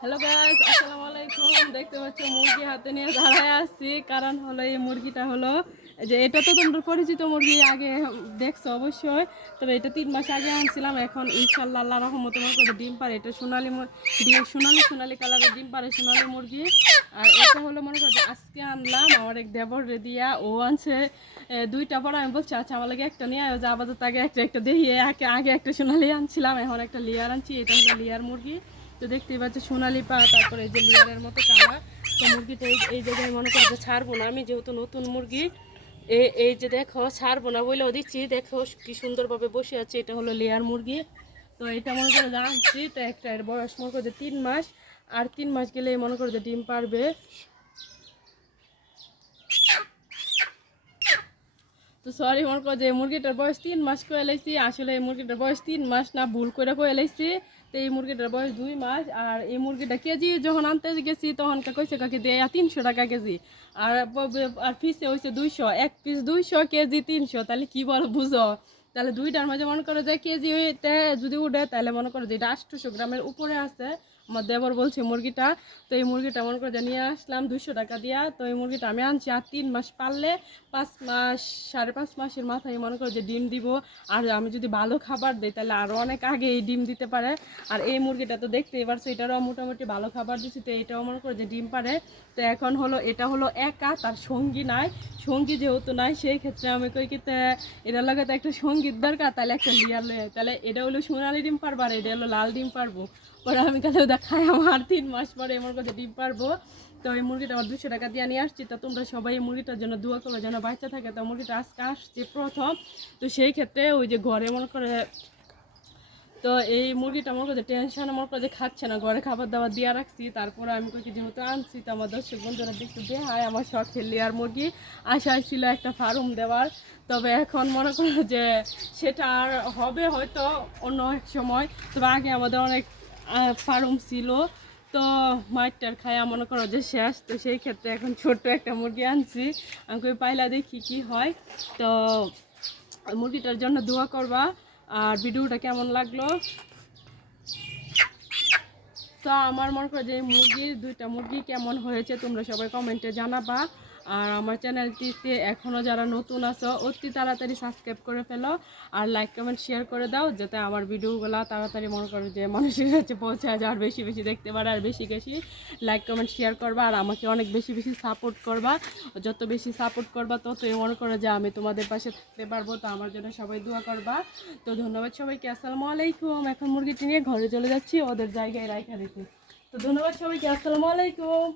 Hello guys, আসসালামু আলাইকুম। দেখতে পাচ্ছ মুরগি হাতে নিয়ে দাঁড়ায় আছি। কারণ হলো এই মুরগিটা হলো যে এটা তো তোমরা পরিচিত মুরগি, আগে দেখছো অবশ্যই। তবে এটা 3 মাস আগে আনছিলাম। এখন ইনশাল্লাহ আল্লাহ রহমতে মনে করে ডিম পারে। এটা সোনালি ডিম, সোনালি কালারের ডিম পারে, সোনালি মুরগি। আর এটা হলো মনে করো যে আজকে আনলাম আমার এক দেবর রেদিয়া, ও আনছে 2টা বড়। আমি বলছি আচ্ছা আমার লাগে একটা নিয়ে আয়, আপাতত আগে একটা দেখিয়ে আগে একটা সোনালি আনছিলাম, এখন একটা লিয়ার আনছি। এটা হলো লিয়ার মুরগি। তো দেখতেই পাচ্ছি সোনালি পা, তারপরে এই যে লিয়ারের মতো কালার। তো মুরগিটা এই জায়গায় মনে করো যে ছাড়বো না, আমি যেহেতু নতুন মুরগি। এই যে দেখো ছাড়বো না বলেও দিচ্ছি, দেখো কি সুন্দরভাবে বসে আছে। এটা হলো লেয়ার মুরগি। তো এটা মনে করো যে আনছি, তো একটা এর বয়স মনে করো যে 3 মাস। আর 3 মাস গেলে মনে করো যে ডিম পারবে। তো সরি মনে করো যে মুরগিটার বয়স 3 মাস করে এলাইছি। আসলে এই মুরগিটার বয়স 3 মাস না, ভুল করে এলাইছি। তো এই মুরগিটার বয়স 2 মাস। আর এই মুরগিটা কেজি যখন আনতে গেছি তখন কইছে কাকে দেয়া 300 টাকা কেজি। আর আর পিসে হয়েছে 200, এক পিস 200, কেজি 300। তাহলে কি বল বুঝো। তাহলে দুইটার মাঝে মনে করো যে কেজি হইতে যদি উঠে তাহলে মনে করো যে এটা 800 গ্রামের উপরে আছে। আমার দেবর বলছে মুরগিটা। তো এই মুরগিটা মনে করে যে নিয়ে আসলাম 200 টাকা দিয়া। তো এই মুরগিটা আমি আনছি। আর 3 মাস পারলে 5 মাস, 5.5 মাসের মাথায় মনে করো যে ডিম দিব। আর আমি যদি ভালো খাবার দিই তাহলে আরও অনেক আগে এই ডিম দিতে পারে। আর এই মুরগিটা তো দেখতেই পারছো, এটারও মোটামুটি ভালো খাবার দিচ্ছি, তো এটাও মনে করো যে ডিম পারে। তো এখন হলো এটা হলো একা, তার সঙ্গী নাই। সঙ্গী যেহেতু নাই সেই ক্ষেত্রে আমি কই কি এটার লাগে তো একটা সঙ্গীত দরকার, তাহলে একটা লিয়ার লয়ে। তাহলে এটা হলো সোনালি ডিম পারবো আর এটা হলো লাল ডিম পারবো। পরে আমি তাহলে দেখাই আমার 3 মাস পরে আমার কাছে ডিম পারবো। তো এই মুরগিটা আমার 200 টাকা দিয়ে নিয়ে আসছি। তো তোমরা সবাই এই মুরগিটার জন্য দোয়া করবে যেন বাচ্চা থাকে। তো মুরগিটা আজকে আসছে প্রথম। তো সেই ক্ষেত্রে ওই যে ঘরে মনে করে, তো এই মুরগিটা মনে করছে টেনশন মনে করে যে খাচ্ছে না, ঘরে খাবার দাবার দিয়ে রাখছি। তারপরে আমি কই যেহেতু আনছি, তো আমার দর্শক বন্ধুরা দেখতে দেখায় আমার শখের লেয়ার মুরগি। আশায় ছিল একটা ফার্ম দেওয়ার, তবে এখন মনে করো যে সেটা আর হবে হয়তো অন্য এক সময়। তবে আগে আমাদের অনেক ফার্ম ছিল, তো মাঠটার খায়া মনে করো যে শেষ। তো সেই ক্ষেত্রে এখন ছোট্ট একটা মুরগি আনছি, আমি কই পাইলা দেখি কি হয়। তো মুরগিটার জন্য দোয়া করবা। আর ভিডিওটা কেমন লাগলো, তো আমার মনে করো যে মুরগির 2টা মুরগি কেমন হয়েছে তোমরা সবাই কমেন্টে জানাবা। আর আমার চ্যানেলটিতে এখনও যারা নতুন আছো অতি তাড়াতাড়ি সাবস্ক্রাইব করে ফেলো। আর লাইক কমেন্ট শেয়ার করে দাও, যাতে আমার ভিডিওগুলো তাড়াতাড়ি মনে করো যে মানুষের কাছে পৌঁছে যায়, আর বেশি বেশি দেখতে পারে। আর বেশি বেশি লাইক কমেন্ট শেয়ার করবা, আর আমাকে অনেক বেশি বেশি সাপোর্ট করবা। যত বেশি সাপোর্ট করবা ততই মনে করো যে আমি তোমাদের পাশে থাকতে পারবো। তো আমার জন্য সবাই দোয়া করবা। তো ধন্যবাদ সবাইকে, আসসালামু আলাইকুম। এখন মুরগিটি নিয়ে ঘরে চলে যাচ্ছি, ওদের জায়গায় রাখা দিতে। তো ধন্যবাদ সবাইকে, আসসালামু আলাইকুম।